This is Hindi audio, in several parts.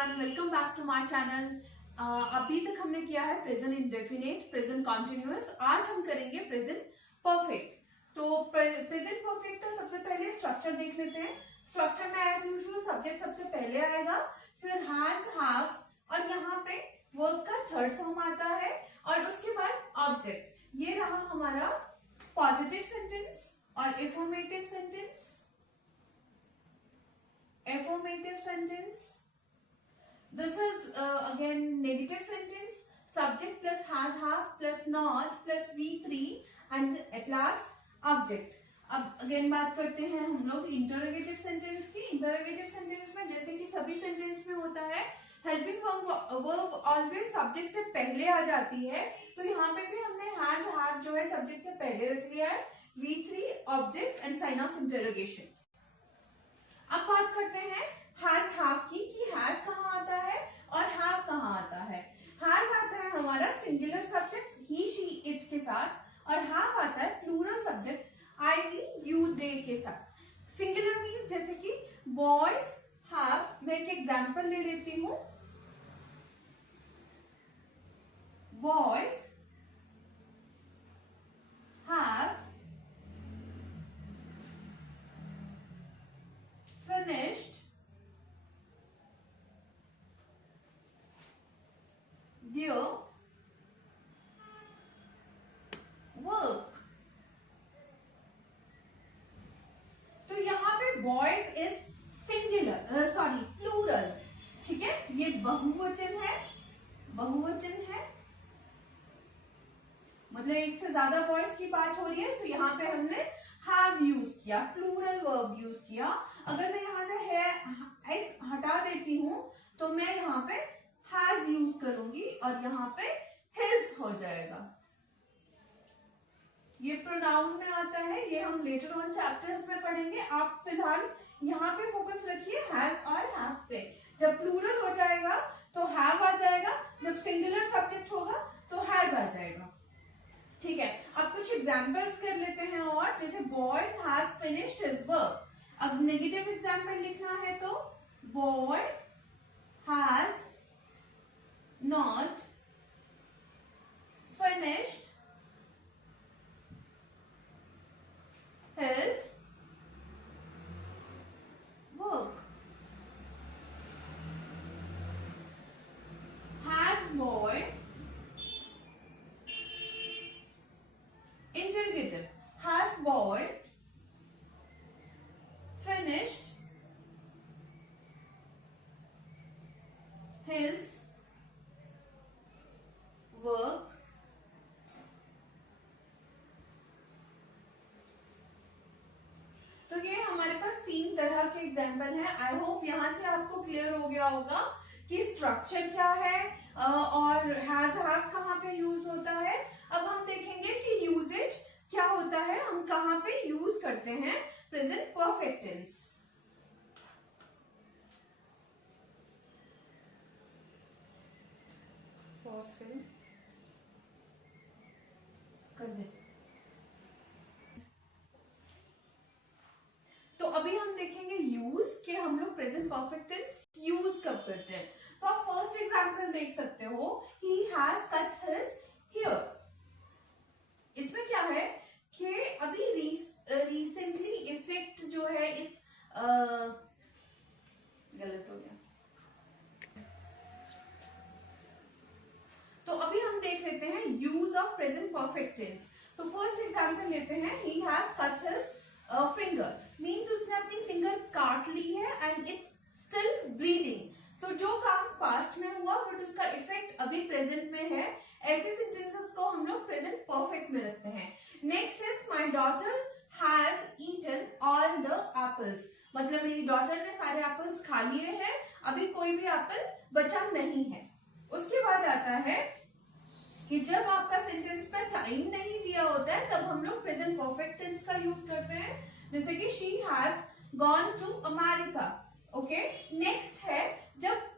Everyone, welcome back to my channel. अभी तक हमने किया है प्रेजेंट इंडेफिनिट, प्रेजेंट कॉन्टिन्यूअस। आज हम करेंगे प्रेजेंट परफेक्ट। तो प्रेजेंट परफेक्ट का सबसे पहले स्ट्रक्चर देख लेते हैं। स्ट्रक्चर में एज यूजुअल सब्जेक्ट सबसे पहले आएगा, फिर हैज, हैव, और यहाँ पे वर्ब का थर्ड फॉर्म आता है, और उसके बाद ऑब्जेक्ट। ये रहा हमारा पॉजिटिव सेंटेंस और affirmative sentence. Affirmative sentence. This is again negative sentence. Subject plus has, have plus not plus V3 and at last object. अब अगेन बात करते हैं हम लोग इंटरोगेटिव सेंटेंस की। इंटरोगेटिव सेंटेंस में जैसे कि सभी सेंटेंस में होता है, हेल्पिंग वर्ब ऑलवेज सब्जेक्ट से पहले आ जाती है। तो यहाँ पे भी हमने हैज, हैव जो है सब्जेक्ट से पहले रख लिया है, V3 object and sign of interrogation. अब बात करते हैं हैज, हैव की, कि हैज कहाँ आता है और हैव कहाँ आता है। हैज आता है हमारा singular subject he, she, it के साथ, और हैव आता है plural subject I, we, you, they के साथ। सिंगुलर मीन्स जैसे कि बॉयज हैव। मैं एक एग्जांपल ले लेती हूँ। Boys have finished their work। तो यहाँ पे boys is singular, sorry plural, ठीक है। ये बहुवचन है, बहुवचन है, मतलब एक से ज्यादा बॉयज की बात हो रही है। तो यहाँ पे हमने हैव यूज किया, प्लूरल वर्ब यूज किया। अगर मैं यहाँ से है एस हटा देती हूँ तो मैं यहाँ पे हैज यूज करूंगी और यहाँ पे हिज हो जाएगा। ये प्रोनाउन में आता है, ये हम लेटर ऑन चैप्टर्स में पढ़ेंगे। आप फिलहाल यहाँ पे फोकस रखिए हैज और हैव पे। जब प्लूरल हो जाएगा तो हैव आ जाएगा, जब सिंगुलर सब्जेक्ट होगा तो हैज आ जाएगा, ठीक है। अब कुछ एग्जांपल्स कर लेते हैं, और जैसे boys has finished his work. अब नेगेटिव एग्जांपल लिखना है तो boy has not finished his work. Has boy, interrogative, has boy finished his work? तो ये हमारे पास तीन तरह के एग्जाम्पल हैं। आई होप यहाँ से आपको क्लियर हो गया होगा कि स्ट्रक्चर क्या है और हैज, हैव कहाँ पे यूज होता है। अब हम देखेंगे कि यूजेज क्या होता है, हम कहाँ पे यूज करते हैं प्रेजेंट परफेक्ट टेंस। कर दे। तो अभी हम देखेंगे यूज के हम लोग प्रेजेंट परफेक्ट टेंस यूज कब करते हैं। तो आप फर्स्ट एग्जांपल देख सकते हो, he has cut his hair. इसमें क्या है कि अभी रिसेंटली इफेक्ट जो है इस गलत हो गया। तो अभी हम देख लेते हैं use of present perfect tense. तो फर्स्ट एग्जांपल लेते हैं, he has cut his finger. Means उसने अपनी फिंगर काट ली है एंड इट्स स्टिल ब्लीडिंग। तो जो काम पास्ट में हुआ बट उसका इफेक्ट अभी प्रेजेंट में है, ऐसे सेंटेंसेस को हम लोग प्रेजेंट परफेक्ट में रखते हैं। Next is my daughter has eaten all the apples. मतलब मेरी डॉटर ने सारे एप्पल्स खा लिए हैं, अभी कोई भी एप्पल बचा नहीं है। उसके बाद आता है कि जब आपका सेंटेंस पे टाइम नहीं दिया होता है तब हम लोग प्रेजेंट परफेक्ट टेंस का यूज करते हैं, जैसे कि she has gone to America. Okay, next है जब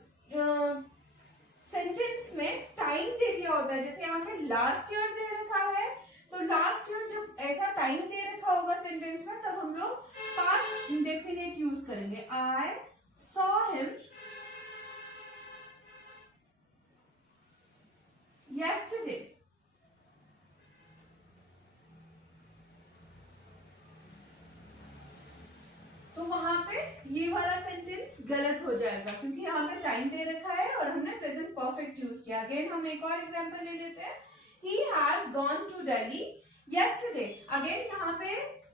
सेंटेंस में टाइम दे दिया होता है, जैसे यहाँ पे लास्ट ईयर दे रखा है, तो लास्ट ईयर जब ऐसा टाइम दे रखा होगा सेंटेंस में तब हम लोग पास्ट इंडेफिनिट यूज करेंगे। आई सॉ हिम गलत हो जाएगा क्योंकि यहाँ पे टाइम दे रखा है और हमने प्रेजेंट परफेक्ट यूज किया। अगेन हम एक और एग्जांपल ले लेते हैं। He has gone to Delhi yesterday। Again यहाँ पे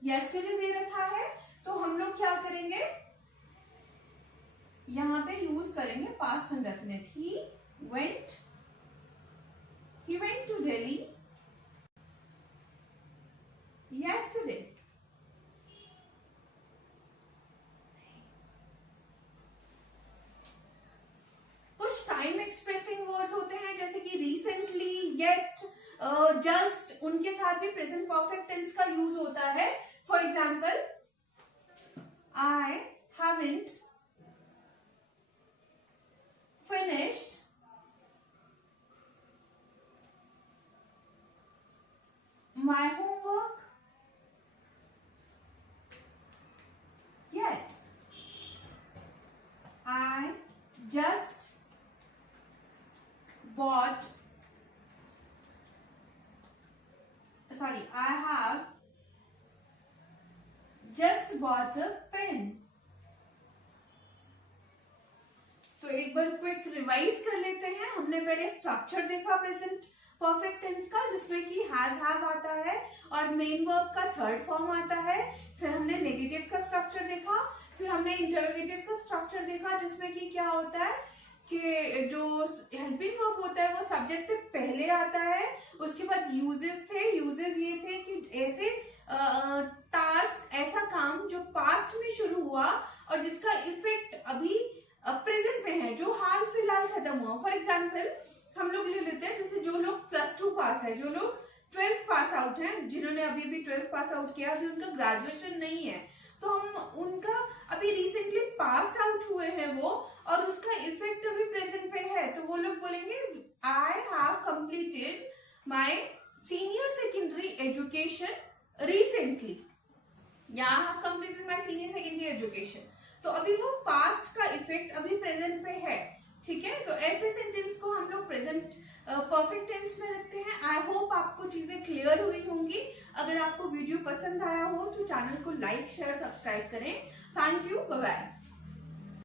yesterday दे रखा है तो हम लोग क्या करेंगे, यहाँ पे यूज करेंगे past indefinite. He went to Delhi yesterday। कुछ टाइम एक्सप्रेसिंग वर्ड्स होते हैं जैसे कि रिसेंटली, येट, जस्ट, उनके साथ भी प्रेजेंट परफेक्ट टेंस का यूज होता है। For example, I haven't finished my homework yet। I just bought, sorry, I have just bought a pen। तो एक बार क्विक रिवाइज कर लेते हैं। हमने पहले स्ट्रक्चर देखा प्रेजेंट परफेक्ट टेंस का जिसमें कि हैज हैव आता है और मेन वर्ब का थर्ड फॉर्म आता है। फिर हमने नेगेटिव का स्ट्रक्चर देखा, फिर हमने इंटरोगेटिव का स्ट्रक्चर देखा जिसमें कि क्या होता है कि जो हेल्पिंग वर्ब होता है वो सब्जेक्ट से पहले आता है। उसके बाद यूजेस थे, यूजेस ये थे कि ऐसे टास्क, ऐसा काम जो पास्ट में शुरू हुआ और जिसका इफेक्ट अभी प्रेजेंट में है, जो हाल फिलहाल खत्म हुआ। फॉर एग्जाम्पल हम लोग ले लेते हैं जैसे जो लोग +2 पास है, जो लोग 12th पास आउट हैं, जिन्होंने अभी भी 12th पास आउट किया, अभी उनका ग्रेजुएशन नहीं है, तो हम उनका अभी रिसेंटली पास आउट हुए हैं वो, और उसका इफेक्ट अभी प्रेजेंट पे है, तो वो लोग बोलेंगे I have completed my senior secondary education recently, या I have completed my senior secondary education. तो अभी वो पास्ट का इफेक्ट अभी प्रेजेंट पे है, ठीक है। तो ऐसे सेंटेंस को हम लोग प्रेजेंट परफेक्ट टेंस में रखते हैं। आई होप आपको चीजें क्लियर हुई होंगी। अगर आपको वीडियो पसंद आया हो तो चैनल को लाइक, शेयर, सब्सक्राइब करें। Thank you, bye bye.